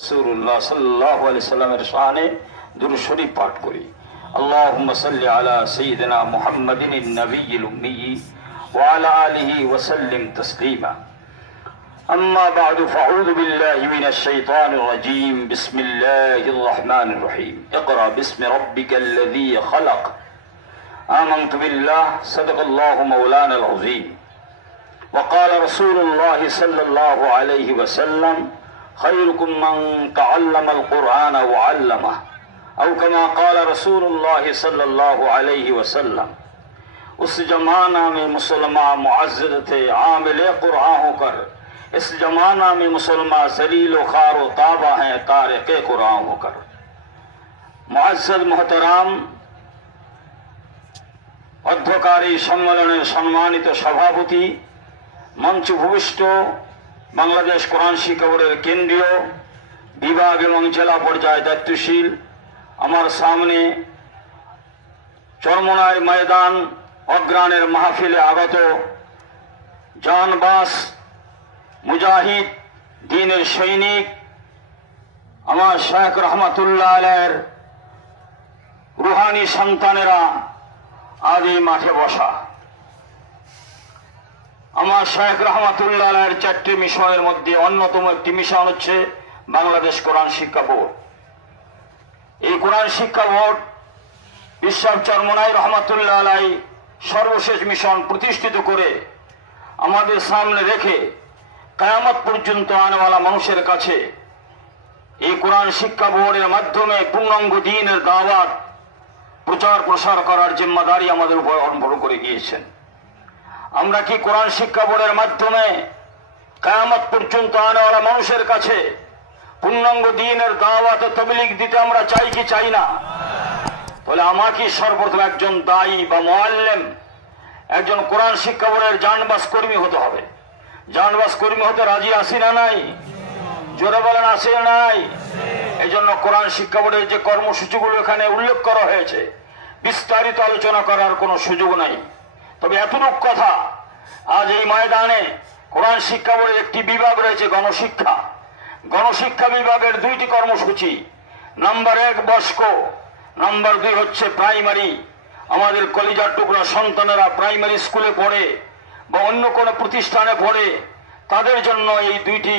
রাসূলুল্লাহ সাল্লাল্লাহু আলাইহি সাল্লামের শানে দুরূদ শরীফ পাঠ করি। আল্লাহুম্মা সাল্লি আলা সাইয়্যিদিনা মুহাম্মাদিন নবিয়্যিল উম্মি ওয়া আলা আলিহি ওয়া সাল্লিম তাসলিমা। আম্মা বা'দু ফাআউযু বিল্লাহি মিনাশ শাইতানির রাজীম। বিসমিল্লাহির রাহমানির রহিম। ইকরা বিসমি রাব্বিকাল্লাযী খালাক। আমানতু বিল্লাহি সাদাকাল্লাহু মাওলানাল আযীম। وقال رسول الله صلى الله عليه وسلم خيركم من تعلم القرآن وعلمه أو كما قال رسول الله صلى الله عليه وسلم। उस जमाना में मुसलमान मुअज़्ज़ज़ थे आमिल कुरान होकर, इस जमाना में मुसलमान ज़लील व खार व ताबा हैं तारिक़ कुरान होकर। मुअज़्ज़ज़ मोहतराम অধ্যকারী সম্মেলনের সম্মানিত সভাপতি, মঞ্চ ভূমিষ্ঠ বাংলাদেশ কোরআন শিক্ষা বোর্ডের কেন্দ্রীয় বিভাগ এবং জেলা পর্যায়ে দায়িত্বশীল, আমার সামনে চরমনাই ময়দান অগ্রাণের মাহফিলে আগত জানবাস মুজাহিদ দ্বীনের সৈনিক আমার শায়খ রহমাতুল্লাহ আলাইহির রুহানি সন্তানেরা আদি মাঠে বসা। আমার শায়খ রহমাতুল্লাহ আলাইহির 4টি মিশনের মধ্যে অন্যতম একটি মিশন হচ্ছে বাংলাদেশ কোরআন শিক্ষা বোর্ড। এই কোরআন শিক্ষা বোর্ড ইশরাফ চরমনাই রহমাতুল্লাহ আলাইহি সর্বশেষ মিশন প্রতিষ্ঠিত করে আমাদের সামনে রেখে কিয়ামত পর্যন্ত আনেওয়ালা মানুষের কাছে এই কোরআন শিক্ষা বোর্ডের মাধ্যমে পূর্ণাঙ্গ দ্বীনের দাওয়াত প্রচার প্রসার করার জিম্মাদারি আমাদের উপর অর্পণ করে গিয়েছেন। আমরা কি কোরআন শিক্ষা বোর্ডের মাধ্যমে কিয়ামত পর্যন্ত আনেওয়ালা মানুষের কাছে পূর্ণাঙ্গ দ্বীনের দাওয়াত ও তাবলীগ দিতে আমরা চাই কি চাই না? তাহলে আমাকে সর্বপ্রথম একজন দায়ী বা মুআল্লিম, একজন কোরআন শিক্ষা বোর্ডের জানবাস কর্মী হতে হবে। জানবাস কর্মী হতে রাজি আছি না নাই? জোরে বলেন আছে না নাই? এই জন্য কোরআন শিক্ষা বোর্ডের যে কর্মসূচিগুলো এখানে উল্লেখ করা হয়েছে বিস্তারিত আলোচনা করার কোনো সুযোগ নাই। তবে এতটুকু কথা, আজ এই ময়দানে কোরআন শিক্ষা বোর্ডের একটি বিভাগ রয়েছে গণশিক্ষা। গণশিক্ষা বিভাগের 2টি কর্মসূচি, নাম্বার 1 বয়স্ক, নাম্বার 2 হচ্ছে প্রাইমারি। আমাদের কলিজার টুকরা সন্তানেরা প্রাইমারি স্কুলে পড়ে বা অন্য কোনো প্রতিষ্ঠানে পড়ে, তাদের জন্য এই 2টি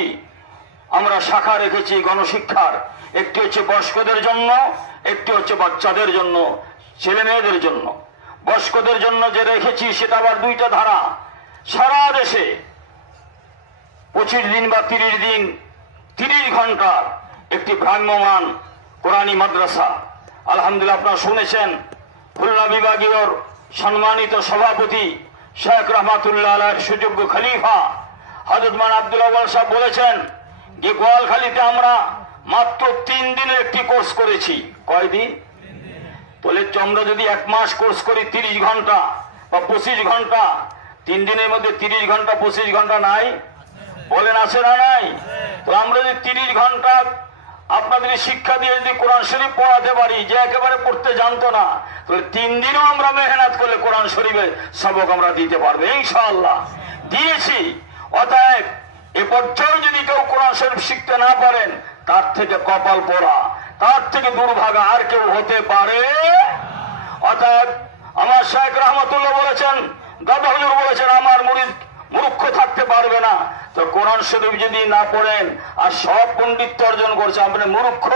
আমরা শাখা রেখেছি গণশিক্ষার। একটি হচ্ছে বয়স্কদের জন্য, একটি হচ্ছে বাচ্চাদের জন্য, ছেলে মেয়েদের জন্য। বয়স্কদের জন্য যে রেখেছি সেটা আবার 2টা ধারা। সারা দেশে 25 দিন বা 30 দিন 30 ঘন্টার একটি ভ্রাম্যমান কোরআনী মাদ্রাসা। আলহামদুলিল্লাহ, আপনারা শুনেছেন খুলনা বিভাগীয় সম্মানিত সভাপতি শায়খ রহমাতুল্লাহ আলাইহির সুযোগ্য খলিফা হযরত মাওলানা আব্দুল আউয়াল সাহেব বলেছেন যে গোয়ালখালীতে আমরা মাত্র 3 দিনের একটি কোর্স করেছি। কয়দিন? বলে আমরা যদি 1 মাস কোর্স করি 30 ঘন্টা বা 25 ঘন্টা, 3 দিনের মধ্যে 30 ঘন্টা 25 ঘন্টা নাই? বলেন আছে না নাই? তো আমরা যদি 30 ঘন্টা আপনাদের শিক্ষা দিয়ে যদি কোরআন শরীফ পড়াতে পারি, যে একেবারে পড়তে জানতো না, তাহলে 3 দিনও আমরা মেহনত করলে কোরআন শরীফের সবক আমরা দিতে পারবো ইনশাআল্লাহ। দিয়েছি। অতএব এ পর্যায়ে যদি কেউ কোরআন শরীফ শিখতে না পারেন, তার থেকে কপাল পোড়া, তার থেকে দুর্ভাগা আর কেউ হতে পারে? অতএব আমার শায়খ রহমাতুল্লাহ বলেছেন, দাদা হুজুর বলেছেন, আমার মুরিদ মূর্খ থাকতে পারবে না। তো কোরআন শরীফ যদি না পড়েন আর সব পণ্ডিত্য অর্জন করছে, আপনি মূর্খ